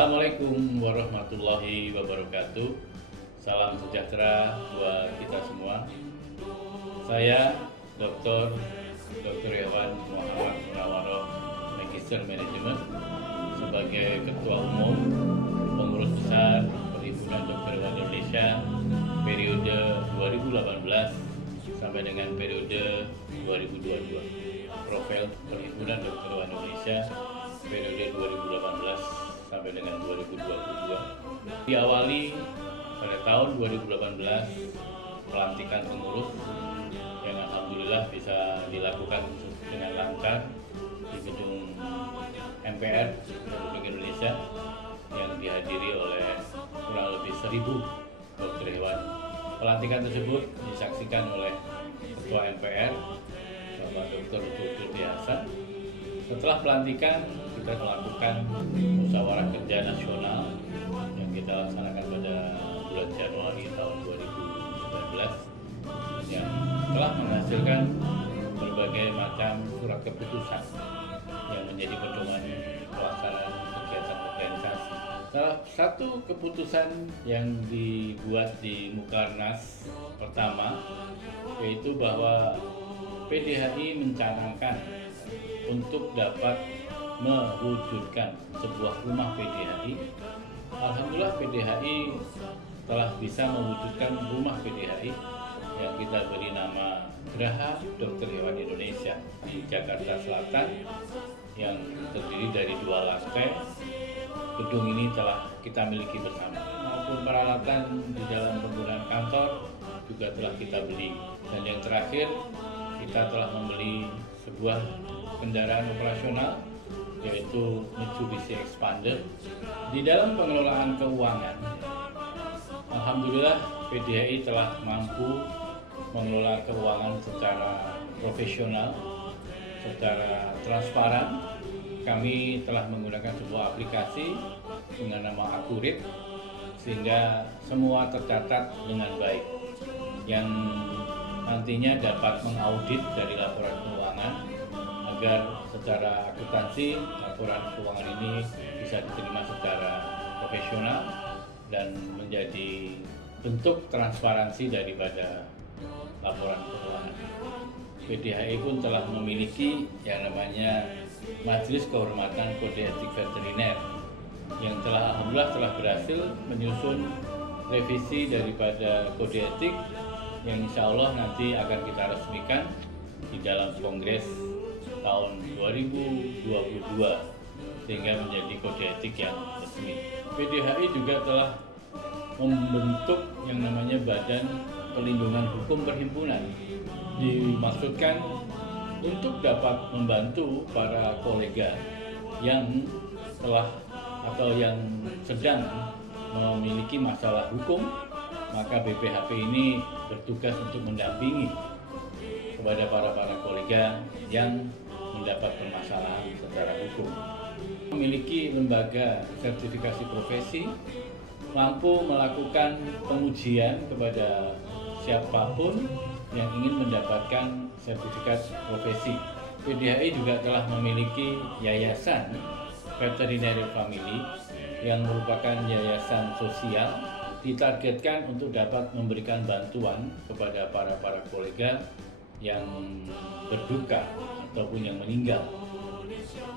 Assalamualaikum warahmatullahi wabarakatuh. Salam sejahtera buat kita semua. Saya Dr. Hewan Muhammad Munawwaroh, Magister Manajemen, sebagai Ketua Umum Pengurus Besar Perhimpunan Dokter Hewan Indonesia periode 2018 sampai dengan periode 2022. Profil Perhimpunan Dokter Hewan Indonesia periode 2018 sampai dengan 2022. Diawali pada tahun 2018 pelantikan pengurus yang alhamdulillah bisa dilakukan dengan lancar di gedung MPR Republik Indonesia yang dihadiri oleh kurang lebih 1.000 dokter hewan. Pelantikan tersebut disaksikan oleh Ketua MPR Bapak Dr. Zulkifli Hasan. Setelah pelantikan, kita melakukan musyawarah kerja nasional yang kita laksanakan pada bulan Januari tahun 2019 yang telah menghasilkan berbagai macam surat keputusan yang menjadi pedoman pelaksanaan kegiatan organisasi. Salah satu keputusan yang dibuat di Mukarnas pertama yaitu bahwa PDHI mencanangkan untuk dapat mewujudkan sebuah rumah PDHI. Alhamdulillah PDHI telah bisa mewujudkan rumah PDHI yang kita beri nama Geraha Dokter Hewan Indonesia di Jakarta Selatan yang terdiri dari 2 lantai. Gedung ini telah kita miliki bersama, maupun peralatan di dalam penggunaan kantor juga telah kita beli. Dan yang terakhir, kita telah membeli sebuah kendaraan operasional yaitu Mitsubishi Expander. Di dalam pengelolaan keuangan, alhamdulillah PDHI telah mampu mengelola keuangan secara profesional, secara transparan. Kami telah menggunakan sebuah aplikasi dengan nama Akurit sehingga semua tercatat dengan baik, yang nantinya dapat mengaudit dari laporan keuangan agar secara akuntansi laporan keuangan ini bisa diterima secara profesional dan menjadi bentuk transparansi daripada laporan keuangan. PDHI pun telah memiliki yang namanya Majelis Kehormatan Kode Etik Veteriner yang alhamdulillah telah berhasil menyusun revisi daripada kode etik yang insya Allah nanti akan kita resmikan di dalam Kongres tahun 2022 sehingga menjadi kode etik yang resmi. PDHI juga telah membentuk yang namanya Badan Pelindungan Hukum Perhimpunan, dimaksudkan untuk dapat membantu para kolega yang telah atau yang sedang memiliki masalah hukum, maka BPHP ini bertugas untuk mendampingi kepada para kolega yang mendapat permasalahan secara hukum. Memiliki lembaga sertifikasi profesi, mampu melakukan pengujian kepada siapapun yang ingin mendapatkan sertifikat profesi. PDHI juga telah memiliki yayasan Veterinary Family yang merupakan yayasan sosial, ditargetkan untuk dapat memberikan bantuan kepada para kolega yang berduka ataupun yang meninggal.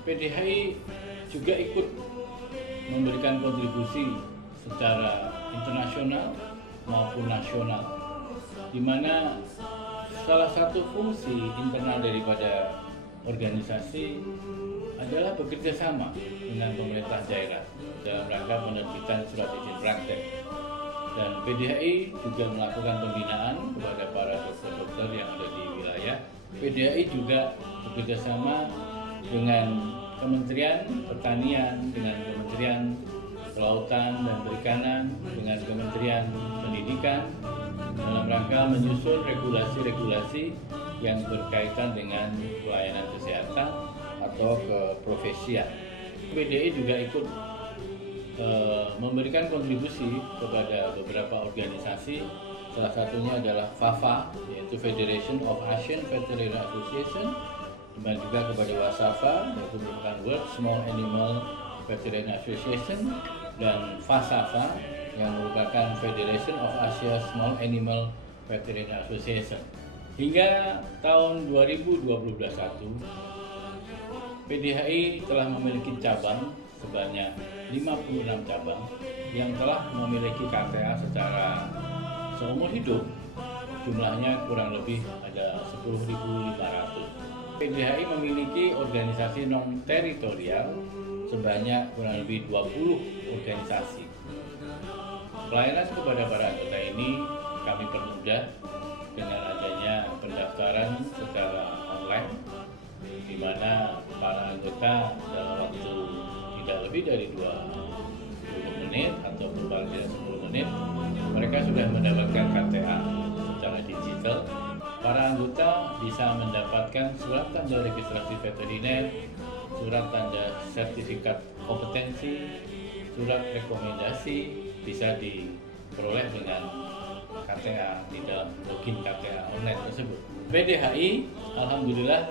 PDHI juga ikut memberikan kontribusi secara internasional maupun nasional, di mana salah satu fungsi internal daripada organisasi adalah bekerja sama dengan pemerintah daerah dalam rangka penerbitan surat izin praktek. Dan PDHI juga melakukan pembinaan kepada para dokter-dokter yang ada di wilayah. PDHI juga bekerja sama dengan Kementerian Pertanian, dengan Kementerian Kelautan dan Perikanan, dengan Kementerian Pendidikan dalam rangka menyusun regulasi-regulasi yang berkaitan dengan pelayanan kesehatan atau keprofesian. PDHI juga ikut memberikan kontribusi kepada beberapa organisasi, salah satunya adalah FAFA, yaitu Federation of Asian Veterinary Association, dan juga kepada WASAFA, yaitu merupakan World Small Animal Veterinary Association dan FASAVA yang merupakan Federation of Asia Small Animal Veterinary Association. Hingga tahun 2021, PDHI telah memiliki cabang sebanyak 56 cabang yang telah memiliki KTA secara seumur hidup. Jumlahnya kurang lebih ada 10.500. PDHI memiliki organisasi non-teritorial sebanyak kurang lebih 20 organisasi. Pelayanan kepada para anggota ini kami permudah dengan adanya pendaftaran secara online, di mana para anggota dalam waktu tidak lebih dari 20 menit atau paling tidak 10 menit, mereka sudah mendapatkan KTA secara digital. Para anggota bisa mendapatkan surat tanda registrasi veteriner, surat tanda sertifikat kompetensi, surat rekomendasi bisa diperoleh dengan KTA di dalam login KTA online tersebut. PDHI alhamdulillah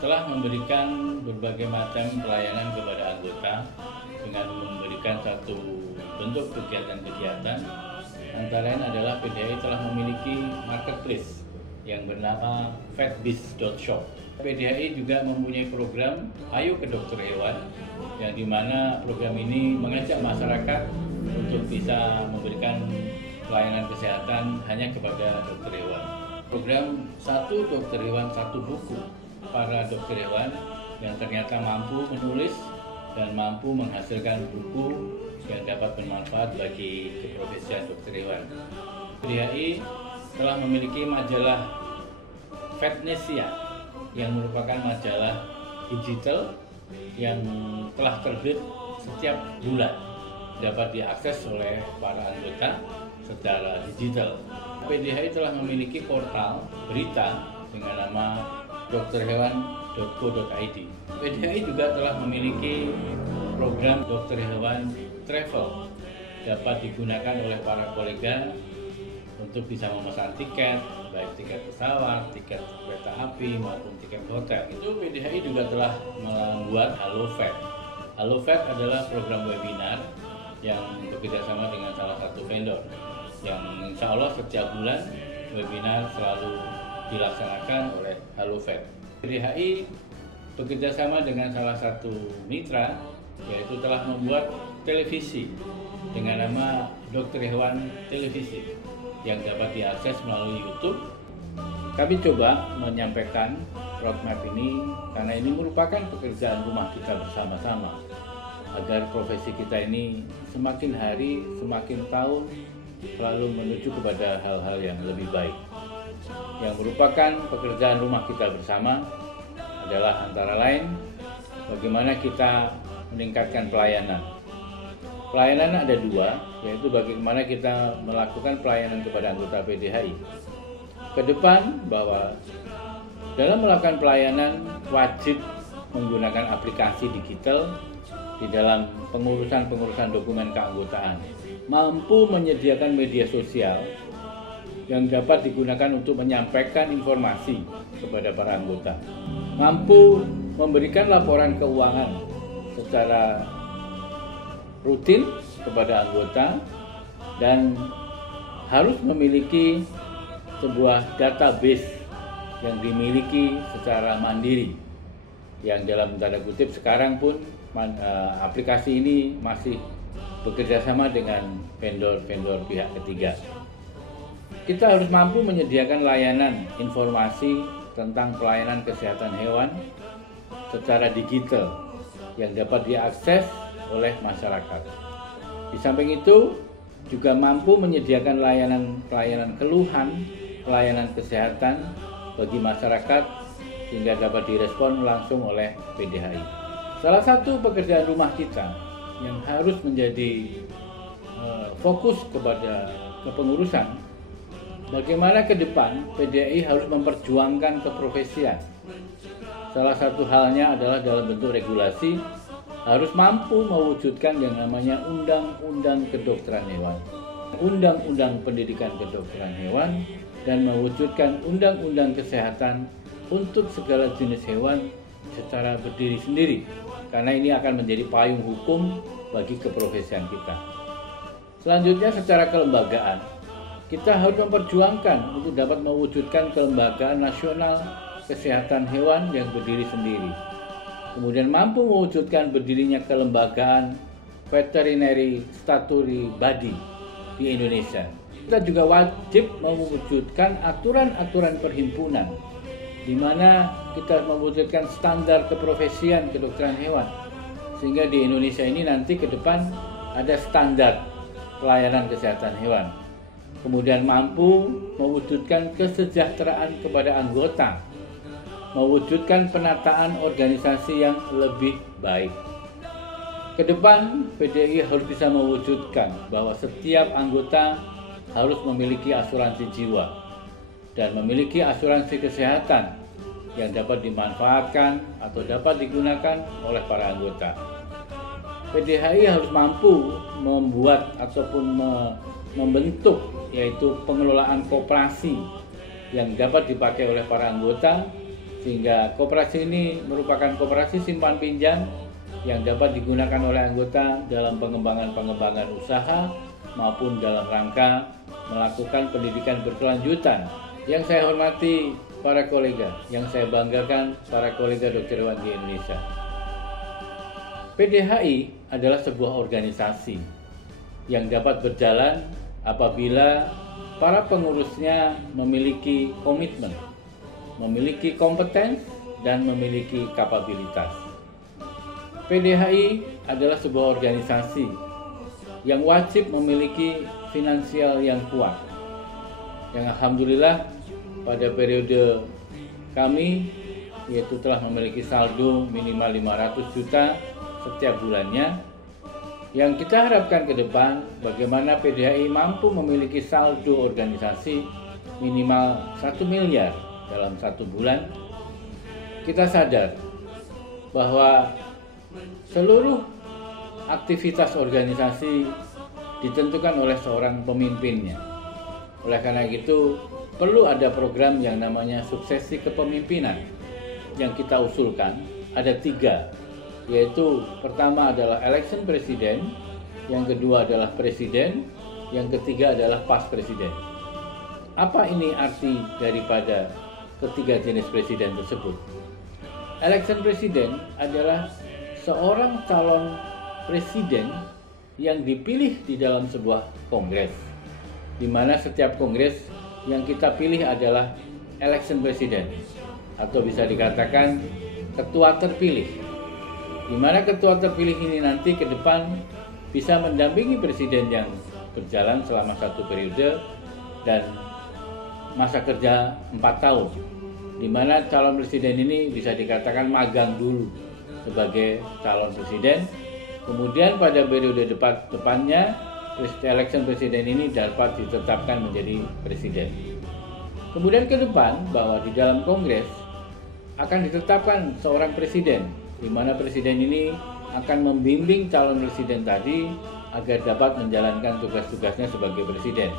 telah memberikan berbagai macam pelayanan kepada anggota dengan memberikan satu bentuk kegiatan-kegiatan. Antara lain adalah PDHI telah memiliki marketplace yang bernama vetbiz.shop. PDHI juga mempunyai program Ayo ke Dokter Hewan, yang dimana program ini mengajak masyarakat untuk bisa memberikan pelayanan kesehatan hanya kepada dokter hewan. Program Satu Dokter Hewan Satu Buku, para dokter hewan yang ternyata mampu menulis dan mampu menghasilkan buku yang dapat bermanfaat bagi keprofesian dokter hewan. PDHI telah memiliki majalah Vetnesia yang merupakan majalah digital yang telah terbit setiap bulan, dapat diakses oleh para anggota secara digital. PDHI telah memiliki portal berita dengan nama dokterhewan.co.id. PDHI juga telah memiliki program dokter hewan travel, dapat digunakan oleh para kolega untuk bisa memesan tiket, baik tiket pesawat, tiket kereta api maupun tiket hotel. Itu PDHI juga telah membuat HaloVet. HaloVet adalah program webinar yang bekerjasama dengan salah satu vendor, yang insya Allah setiap bulan webinar selalu dilaksanakan oleh HaloVet. PDHI bekerjasama dengan salah satu mitra, yaitu telah membuat televisi dengan nama Dokter Hewan Televisi yang dapat diakses melalui YouTube. Kami coba menyampaikan roadmap ini karena ini merupakan pekerjaan rumah kita bersama-sama, agar profesi kita ini semakin hari, semakin tahun selalu menuju kepada hal-hal yang lebih baik. Yang merupakan pekerjaan rumah kita bersama adalah antara lain bagaimana kita meningkatkan pelayanan. Pelayanan ada dua, yaitu bagaimana kita melakukan pelayanan kepada anggota PDHI. Ke depan bahwa dalam melakukan pelayanan wajib menggunakan aplikasi digital di dalam pengurusan dokumen keanggotaan. Mampu menyediakan media sosial yang dapat digunakan untuk menyampaikan informasi kepada para anggota. Mampu memberikan laporan keuangan secara rutin kepada anggota dan harus memiliki sebuah database yang dimiliki secara mandiri, yang dalam tanda kutip sekarang pun aplikasi ini masih bekerjasama dengan vendor-vendor pihak ketiga. Kita harus mampu menyediakan layanan informasi tentang pelayanan kesehatan hewan secara digital yang dapat diakses oleh masyarakat. Di samping itu juga mampu menyediakan pelayanan keluhan, pelayanan kesehatan bagi masyarakat sehingga dapat direspon langsung oleh PDHI. Salah satu pekerjaan rumah kita yang harus menjadi fokus kepada kepengurusan, bagaimana ke depan PDHI harus memperjuangkan keprofesian. Salah satu halnya adalah dalam bentuk regulasi, harus mampu mewujudkan yang namanya Undang-Undang Kedokteran Hewan, Undang-Undang Pendidikan Kedokteran Hewan, dan mewujudkan Undang-Undang Kesehatan untuk segala jenis hewan secara berdiri sendiri, karena ini akan menjadi payung hukum bagi keprofesian kita. Selanjutnya, secara kelembagaan, kita harus memperjuangkan untuk dapat mewujudkan kelembagaan nasional kesehatan hewan yang berdiri sendiri. Kemudian mampu mewujudkan berdirinya kelembagaan veterinary statutory body di Indonesia. Kita juga wajib mewujudkan aturan-aturan perhimpunan di mana kita mewujudkan standar keprofesian kedokteran hewan, sehingga di Indonesia ini nanti ke depan ada standar pelayanan kesehatan hewan. Kemudian mampu mewujudkan kesejahteraan kepada anggota, mewujudkan penataan organisasi yang lebih baik. Ke depan, PDHI harus bisa mewujudkan bahwa setiap anggota harus memiliki asuransi jiwa dan memiliki asuransi kesehatan yang dapat dimanfaatkan atau dapat digunakan oleh para anggota. PDHI harus mampu membuat ataupun membentuk yaitu pengelolaan koperasi yang dapat dipakai oleh para anggota, sehingga koperasi ini merupakan koperasi simpan pinjam yang dapat digunakan oleh anggota dalam pengembangan usaha maupun dalam rangka melakukan pendidikan berkelanjutan. Yang saya hormati para kolega, yang saya banggakan para kolega dokter hewan di Indonesia. PDHI adalah sebuah organisasi yang dapat berjalan apabila para pengurusnya memiliki komitmen, memiliki kompeten, dan memiliki kapabilitas. PDHI adalah sebuah organisasi yang wajib memiliki finansial yang kuat, yang alhamdulillah pada periode kami yaitu telah memiliki saldo minimal 500 juta setiap bulannya. Yang kita harapkan ke depan, bagaimana PDHI mampu memiliki saldo organisasi minimal 1 miliar dalam 1 bulan. Kita sadar bahwa seluruh aktivitas organisasi ditentukan oleh seorang pemimpinnya. Oleh karena itu, perlu ada program yang namanya suksesi kepemimpinan yang kita usulkan. Ada 3, yaitu pertama adalah election presiden, yang kedua adalah presiden, yang ketiga adalah pas presiden. Apa ini arti daripada ketiga jenis presiden tersebut? Election presiden adalah seorang calon presiden yang dipilih di dalam sebuah kongres, di mana setiap kongres yang kita pilih adalah election presiden, atau bisa dikatakan ketua terpilih, di mana ketua terpilih ini nanti ke depan bisa mendampingi presiden yang berjalan selama 1 periode dan masa kerja 4 tahun, di mana calon presiden ini bisa dikatakan magang dulu sebagai calon presiden. Kemudian pada periode depannya election presiden ini dapat ditetapkan menjadi presiden. Kemudian ke depan bahwa di dalam kongres akan ditetapkan seorang presiden, di mana presiden ini akan membimbing calon presiden tadi agar dapat menjalankan tugas-tugasnya sebagai presiden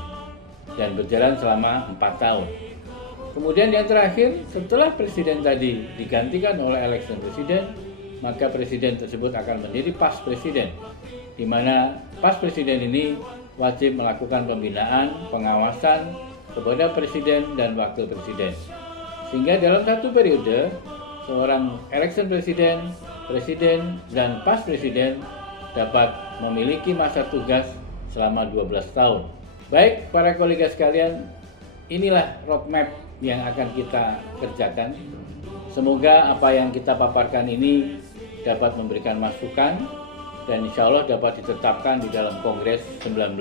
dan berjalan selama 4 tahun. Kemudian yang terakhir, setelah presiden tadi digantikan oleh election presiden, maka presiden tersebut akan menjadi pas presiden, di mana pas presiden ini wajib melakukan pembinaan, pengawasan kepada presiden dan wakil presiden. Sehingga dalam 1 periode, seorang election presiden, presiden, dan pas presiden dapat memiliki masa tugas selama 12 tahun. Baik, para kolega sekalian, inilah roadmap yang akan kita kerjakan. Semoga apa yang kita paparkan ini dapat memberikan masukan dan insya Allah dapat ditetapkan di dalam Kongres 19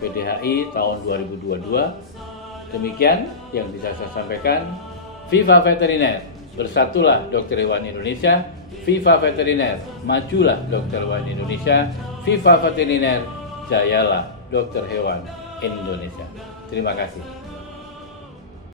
PDHI tahun 2022. Demikian yang bisa saya sampaikan. Viva Veteriner, bersatulah dokter hewan Indonesia. Viva Veteriner, majulah dokter hewan Indonesia. Viva Veteriner, jayalah dokter hewan Indonesia. Terima kasih.